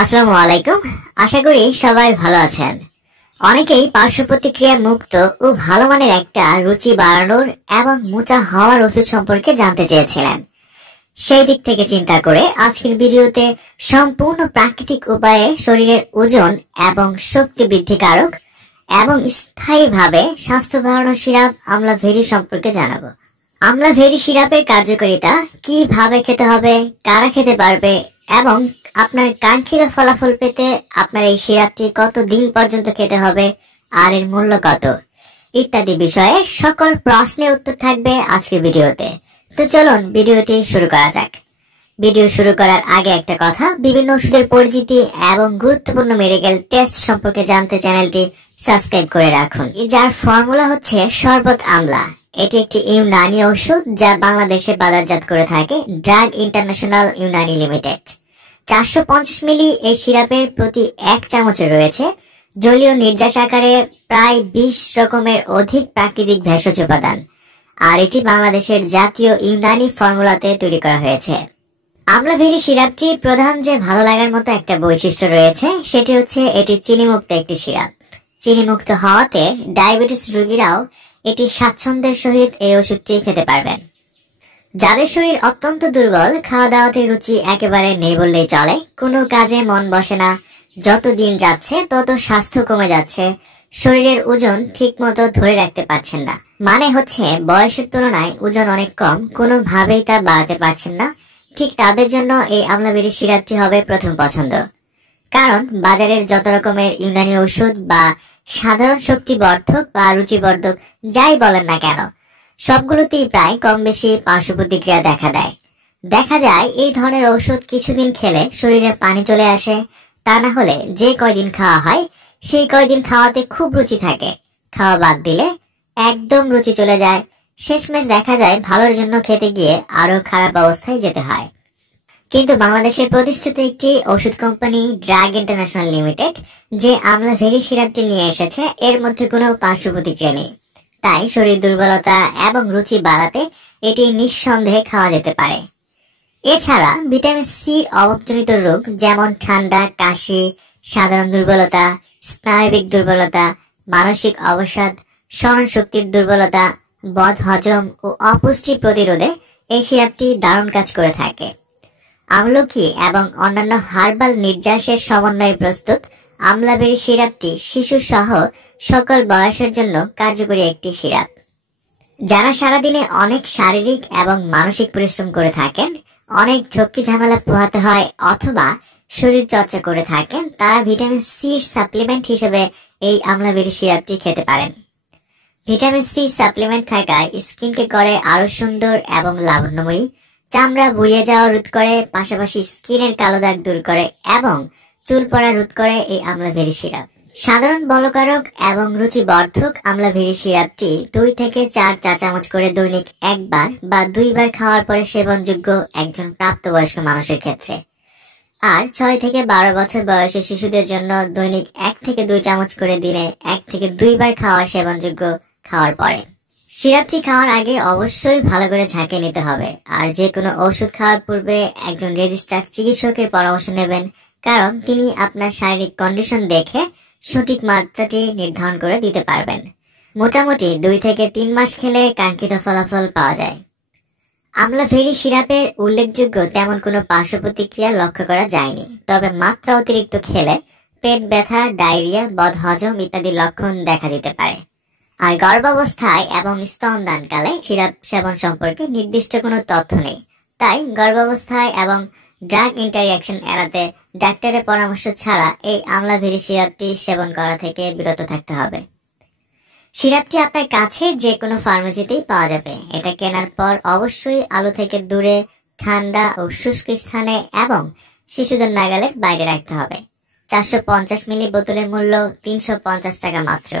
আসসালামু আলাইকুম। আশা করি সবাই ভালো আছেন। অনেকেই পার্শ্ব প্রতিক্রিয়া মুক্ত ও ভালো মানের একটা রুচি বাড়ানোর এবং মোটা হওয়ার ওষুধ সম্পর্কে জানতে চেয়েছিলেন। সেই দিক থেকে চিন্তা করে আজকের ভিডিওতে সম্পূর্ণ প্রাকৃতিক উপায়ে শরীরের ওজন এবং শক্তি বৃদ্ধিকারক এবং স্থায়ীভাবে স্বাস্থ্য বাড়ানোর সিরাপ আমলা ভেরি সম্পর্কে জানাবো। আমলা ভেরি সিরাপের কার্যকারিতা, কিভাবে খেতে হবে, কারা খেতে পারবে এবং আপনার কাঙ্ক্ষিত ফলাফল পেতে আপনার এই সিরাপটি কত দিন পর্যন্ত খেতে হবে আর এর মূল্য কত ইত্যাদি বিষয়ে সকল প্রশ্নের উত্তর থাকবে আজকের ভিডিওতে। তো চলুন ভিডিওটি শুরু করা যাক। ভিডিও শুরু করার আগে একটা কথা, বিভিন্ন ওষুধের পরিচিতি এবং গুরুত্বপূর্ণ মেডিকেল টেস্ট সম্পর্কে জানতে চ্যানেলটি সাবস্ক্রাইব করে রাখুন। যার ফর্মুলা হচ্ছে শরবত আমলা। এটি একটি ইউনানি ওষুধ যা বাংলাদেশে বাজারজাত করে থাকে ড্রাগ ইন্টারন্যাশনাল ইউনানি লিমিটেড। 450 মিলি এই সিরাপের প্রতি 1 চামচে রয়েছে জলীয় নির্যাস আকারে প্রায় 20 রকমের অধিক প্রাকৃতিক ভেষজ উপাদান, আর এটি বাংলাদেশের জাতীয় ইউনানি ফর্মুলাতে তৈরি করা হয়েছে। আমলা ভেরি সিরাপটি প্রধান যে ভালো লাগার মতো একটা বৈশিষ্ট্য রয়েছে সেটি হচ্ছে এটি চিনিমুক্ত একটি সিরাপ। চিনিমুক্ত হওয়াতে ডায়াবেটিস রোগীরাও এটি স্বাচ্ছন্দ্যের সহিত এই ওষুধটি খেতে পারবেন। যাদের শরীর অত্যন্ত দুর্বল, খাওয়া দাওয়াতে রুচি একেবারে নেই বললেই চলে, কোনো কাজে মন বসে না, যত দিন যাচ্ছে তত স্বাস্থ্য কমে যাচ্ছে, শরীরের ওজন ঠিক মতো ধরে রাখতে পারছেন না, মানে হচ্ছে বয়সের তুলনায় ওজন অনেক কম, কোনোভাবেই তা বাড়াতে পারছেন না, ঠিক তাদের জন্য এই আমলা ভেরি সিরাপটি হবে প্রথম পছন্দ। কারণ বাজারের যত রকমের ইউনানি ওষুধ বা সাধারণ শক্তিবর্ধক বা রুচিবর্ধক যাই বলেন না কেন, সবগুলোতেই প্রায় কম বেশি পার্শ্ব প্রতিক্রিয়া দেখা দেয়। দেখা যায় এই ধরনের ঔষধ কিছুদিন খেলে শরীরে পানি চলে আসে, তা না হলে যে কয়দিন খাওয়া হয় সেই কয়দিন খাওয়াতে খুব রুচি থাকে, খাওয়া বাদ দিলে একদম রুচি চলে যায়, শেষমেশ দেখা যায় ভালোর জন্য খেতে গিয়ে আরো খারাপ অবস্থায় যেতে হয়। কিন্তু বাংলাদেশের প্রতিষ্ঠিত একটি ওষুধ কোম্পানি ড্রাগ ইন্টারন্যাশনাল লিমিটেড যে আমলা ভেরি সিরাপটি নিয়ে এসেছে, এর মধ্যে কোনো পার্শ্ব প্রতিক্রিয়া নেই, তাই শরীর দুর্বলতা এবং রুচি বাড়াতে এটি নিঃসন্দেহে খাওয়া যেতে পারে। এছাড়া ভিটামিন সির অভাবজনিত রোগ যেমন ঠান্ডা, কাশি, সাধারণ দুর্বলতা, স্নায়বিক দুর্বলতা, মানসিক অবসাদ, স্মরণ শক্তির দুর্বলতা, বদহজম ও অপুষ্টি প্রতিরোধে এই সিরাপটি দারুণ কাজ করে থাকে। আমলকি এবং অন্যান্য হার্বাল নির্যাসের সমন্বয়ে প্রস্তুত আমলা ভেরি সিরাপটি শিশু সহ সকল বয়সের জন্য কার্যকরী একটি সিরাপ। যারা সারাদিনে অনেক শারীরিক এবং মানসিক পরিশ্রম করে থাকেন, অনেক ঝক্কি ঝামেলা পোহাতে হয় অথবা শরীর চর্চা করে থাকেন, তারা ভিটামিন সির সাপ্লিমেন্ট হিসেবে এই আমলা ভেরি সিরাপটি খেতে পারেন। ভিটামিন সি সাপ্লিমেন্ট থাকায় স্কিনকে করে আরো সুন্দর এবং লাবণ্যময়ী, চামড়া বুড়িয়ে যাওয়া রোধ করে, পাশাপাশি স্কিনের কালো দাগ দূর করে এবং চুল পড়া রোধ করে এই আমলা ভেরি সিরাপ। সাধারণ বলকারক এবং রুচিবর্ধক আমলা ভেরি সিরাপটি 2 থেকে 4 চা চামচ করে দৈনিক 1 বার বা 2 বার খাওয়ার পরে সেবনযোগ্য একজন প্রাপ্তবয়স্ক মানুষের ক্ষেত্রে, আর 6 থেকে 12 বছর বয়সী শিশুদের জন্য দৈনিক 1 থেকে 2 চামচ করে দিনে 1 থেকে 2 বার খাওয়ার সেবনযোগ্য খাওয়ার পরে। সিরাপটি খাওয়ার আগে অবশ্যই ভালো করে ঝাঁকে নিতে হবে, আর যে কোনো ওষুধ খাওয়ার পূর্বে একজন রেজিস্টার্ড চিকিৎসকের পরামর্শ নেবেন, কারণ তিনি আপনার শারীরিক কন্ডিশন দেখে সঠিক মাত্রাটি নির্ধারণ করে দিতে পারবেন। মোটামুটি 2 থেকে 3 মাস খেলে কাঙ্ক্ষিত ফলাফল পাওয়া যায়। আমলা ভেরি সিরাপের উল্লেখযোগ্য তেমন কোনো পার্শ্ব প্রতিক্রিয়া লক্ষ্য করা যায়নি, তবে মাত্রা অতিরিক্ত খেলে পেট ব্যথা, ডায়রিয়া, বদহজম ইত্যাদি লক্ষণ দেখা দিতে পারে। আর গর্ভাবস্থায় এবং স্তনদানকালে সিরাপ সেবন সম্পর্কে নির্দিষ্ট কোনো তথ্য নেই, তাই গর্ভাবস্থায় এবং ড্রাগ ইন্টারঅ্যাকশন এড়াতে ডাক্তারের পরামর্শ ছাড়া এই আমলা ভেরি সিরাপটি সেবন করা থেকে বিরত থাকতে হবে। সিরাপটি আপনার কাছে যে কোনো ফার্মেসিতেই পাওয়া যাবে। এটা কেনার পর অবশ্যই আলো থেকে দূরে, ঠান্ডা ও শুষ্ক স্থানে এবং শিশুদের নাগালের বাইরে রাখতে হবে। 450 মিলি বোতলের মূল্য 350 টাকা মাত্র।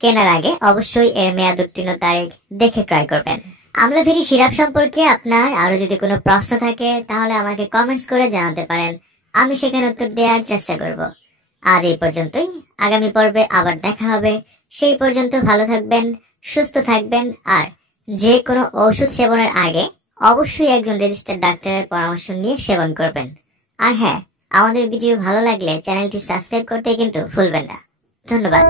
কেনার আগে অবশ্যই এর মেয়াদ উত্তীর্ণ তারিখ দেখে ক্রয় করবেন। আমলা ভেরি সিরাপ সম্পর্কে আপনার আরো যদি কোনো প্রশ্ন থাকে তাহলে আমাকে কমেন্টস করে জানাতে পারেন, আমি সেখানে উত্তর দেওয়ার চেষ্টা করব। আজ এই পর্যন্তই, আগামী পর্বে আবার দেখা হবে। সেই পর্যন্ত ভালো থাকবেন, সুস্থ থাকবেন, আর যে কোনো ঔষধ সেবনের আগে অবশ্যই একজন রেজিস্টার্ড ডাক্তারের পরামর্শ নিয়ে সেবন করবেন। আর হ্যাঁ, আমাদের ভিডিও ভালো লাগলে চ্যানেলটি সাবস্ক্রাইব করতে কিন্তু ভুলবেন না। ধন্যবাদ।